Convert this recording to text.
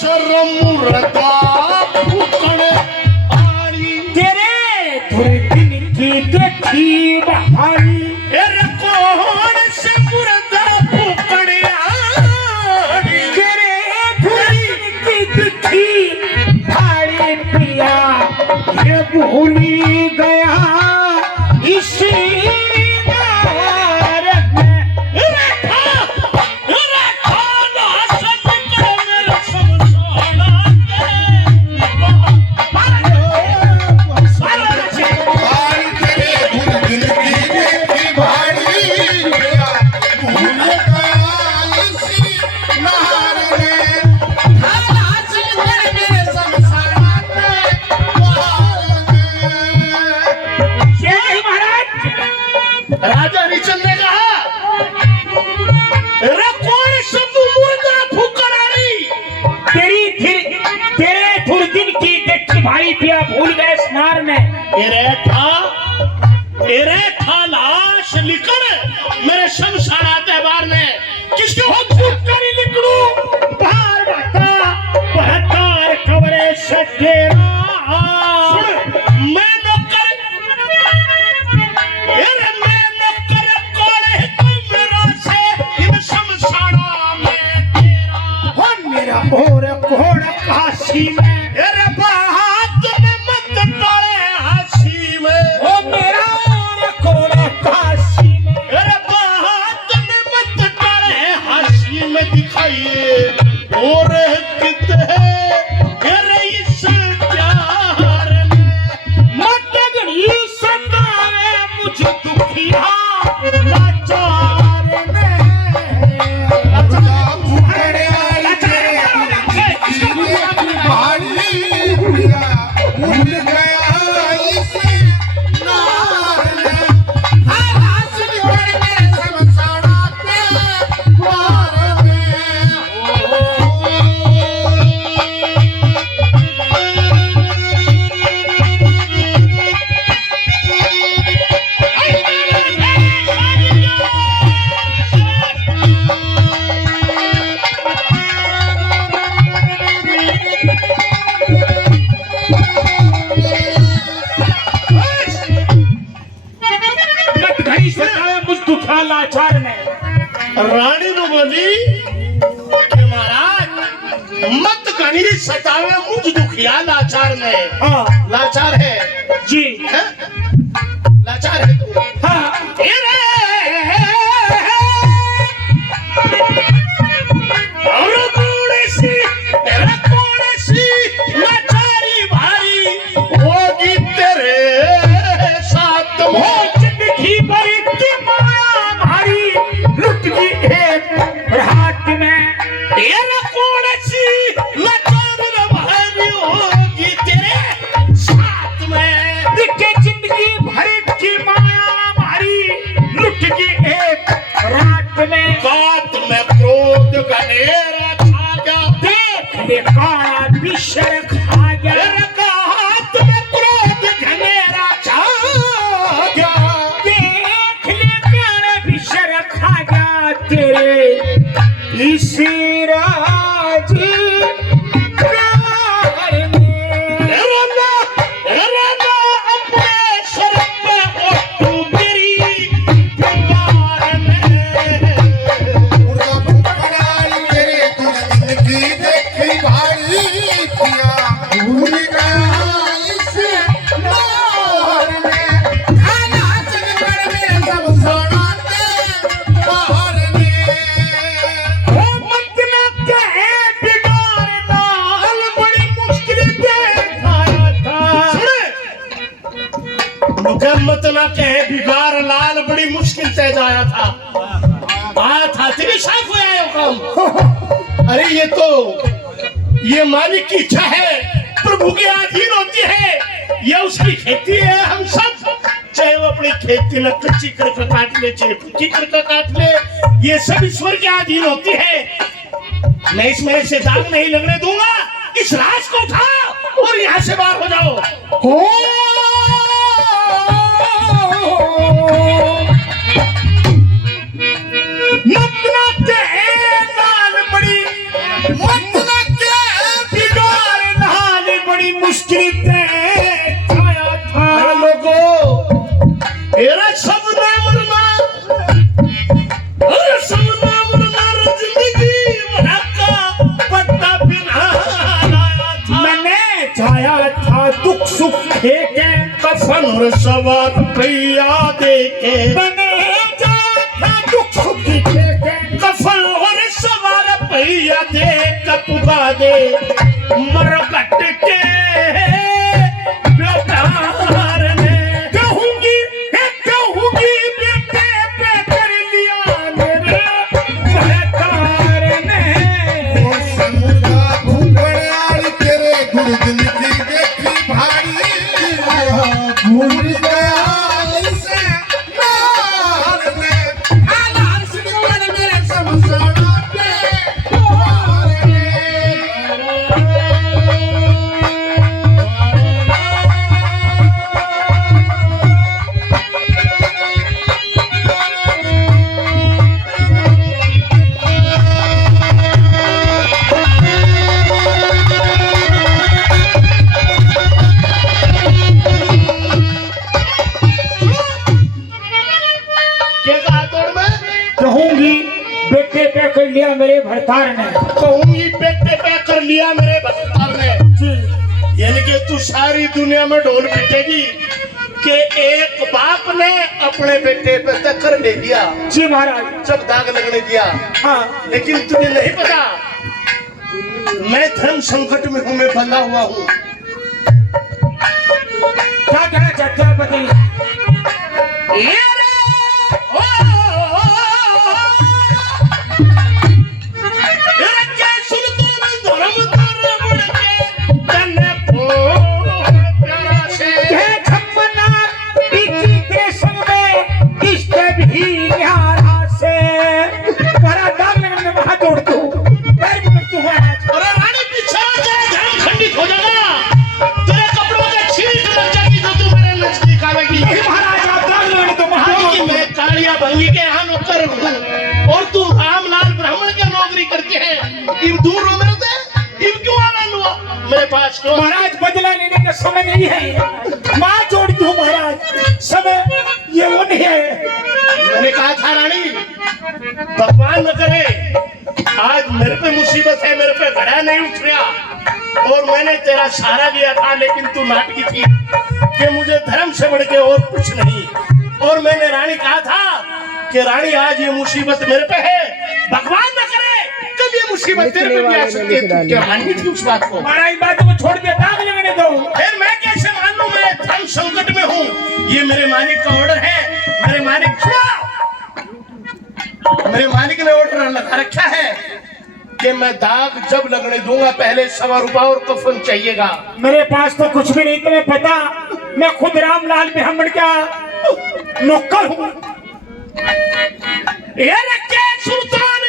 शर्मुरता फूकण आड़ी तेरे धुरदिन की देखी बहारी तेरे कौन से मुर्दा फूकण आड़ी तेरे धुरदिन की देखी भाड़ी पिया ये भूली गया इसी राजा हरिश्चंद्र ने कहा तेरा कौन शब्द मुर्दा फूकण आड़ी तेरे धुरदिन की देखी भाई पिया भूल गए स्नार में तेरे था लाश लिखण मेरे शमशाना त्योहार में किसके हो फूकण लिखड़ू बार बता बहत्तर खबरें सजेरा मैं नौकर मैं नौकर कोड़े तुम मेरा से इन शमशाना में तेरा हो मेरा और घोड़ काशी में अरे बात में मत टोले हंसी में हो मेरा और घोड़ काशी में अरे बात में मत टोले हंसी में दिखाइए और कितने अरे इस प्यार में मत गणी सतावे मुझे दुखिया लाचार ने लाचार ने रानी नु बोली कि महाराज मत घनी सतावे मुझ दुखिया लाचार ने हाँ लाचार है जी हैं? लाचार है तू हाँ और तेरा कौन सी लाचारी भाई होगी तेरे साथ हो में जिंदगी भर की माया भारी लुट की एक रात में तेरा कौन सी लाचार भाई होगी तेरे साथ में दिखे जिंदगी भर की माया भारी लुट की एक रात में बात में क्रोध गनेरा छा गया देख ले काला विषर खा गया तेरे का हाथ में क्रोध गनेरा छा गया देख ले काला विषर खा गया तेरे इसी राजी प्यार में तेरा ना अपने सर पे ओटू मेरी दीवार में मुर्गा फुकड़ाई तेरे जिंदगी देखी भारी पिया भूल गया इसे प्यार में खाना चलकर मेरे सब सोनाते बाहर में ओ मत ना कहे बिगाड़ लाल बड़ी मुश्किल से खाया था मुझे मत ना कहे बिगाड़ लाल बड़ी मुश्किल से जाया था आया था तेरी साफ हो आया काम अरे ये मालिक की इच्छा है प्रभु के अधीन होती है ये उसकी खेती है हम सब चाहे वो अपनी खेती में कच्ची करके काट ले चाहे पक्की करके काट ले ये सब ईश्वर के अधीन होती है मैं इसमें से दाग नहीं लगने दूंगा इस राज को उठाओ और यहाँ से बाहर हो जाओ हो मत ना कहे लाल बड़ी मत न के जाया था दुख सुख देके, कफन और सवा रुपया देके, मैंने जाया था दुख सुख देके, कफन और सवा रुपया दे कपुगा दे मरकट के व्यापार ने। कहूंगी बेटे पे कर लिया मेरे महतार ने। ओ समुद्रा भूखड़ियाल तेरे दुर्दिन की देखी भारी भूल गया इसे मारने हालात सिंगर मेरे समझाना पे मारने। क्या कहा तोड़ में? कहूंगी बेटे पे कर लिया मेरे भरतार ने। कहूंगी बेटे पे कर लिया मेरे भगतार ने। यानी कि तू सारी दुनिया में ढोल पिटेगी कि एक बाप ने अपने बेटे पे टक्कर ले दिया, जी महाराज। जब दाग लगने दिया। हाँ, लेकिन तुझे नहीं पता मैं धर्म संकट में हूं, मैं बंधा हुआ हूं। क्या कहना चाहते हैं बताइए। ये रे, ओ, ये रे क्या सुल्तान धर्म तारे मुड़ के तन्ने प्यारा से। कह छप्पना इसी देशम में इष्ट भी न्यारा से। मारा दाग लगने में वहां जोड़ तू पैर पकड़ तू महाराज। अरे रानी पीछे आ जा, धर्म खंडित हो जाएगा। तेरे कपड़ों का छींट लग जाएगी जो तू मेरे नजदीक आवेगी। नहीं महाराज, आप दाग लगने तो क्योंकि महाराज। मैं कालिया भंगी के यहाँ नौकर हूँ और तू रामलाल ब्राह्मण के नौकरी करके है। इब दूर हो मेरे से, इब क्यों आना हुआ मेरे पास क्यों? महाराज बदला लेने का समय नहीं है। माँ जोड़ तू महाराज, समय ये वो नहीं है। मैंने कहा था रानी, भगवान न करे आज मेरे पे मुसीबत है, मेरे पे घड़ा नहीं उठ रहा और मैंने तेरा सहारा लिया था, लेकिन तू नाटकी थी कि मुझे धर्म से बढ़ के और कुछ नहीं। और मैंने रानी कहा था कि रानी आज ये मुसीबत मेरे पे है, भगवान न करे कब ये मुसीबत तेरे पे भी आ सकती है। तू क्या माननी थी उस बात को? महाराज बात को छोड़ के दाग लगने दो। फिर मैं कैसे मान लूं? मैं धर्म संकट में हूँ, ये मेरे मालिक का ऑर्डर है। मेरे मालिक मेरे मालिक ने ऑर्डर लगा रखा है कि मैं दाग जब लगने दूंगा पहले सवा रुपया और कफन चाहिएगा। मेरे पास तो कुछ भी नहीं, तुम्हें पता मैं खुद रामलाल ब्राह्मण का नौकर हूँ। ये रखे सुल्तान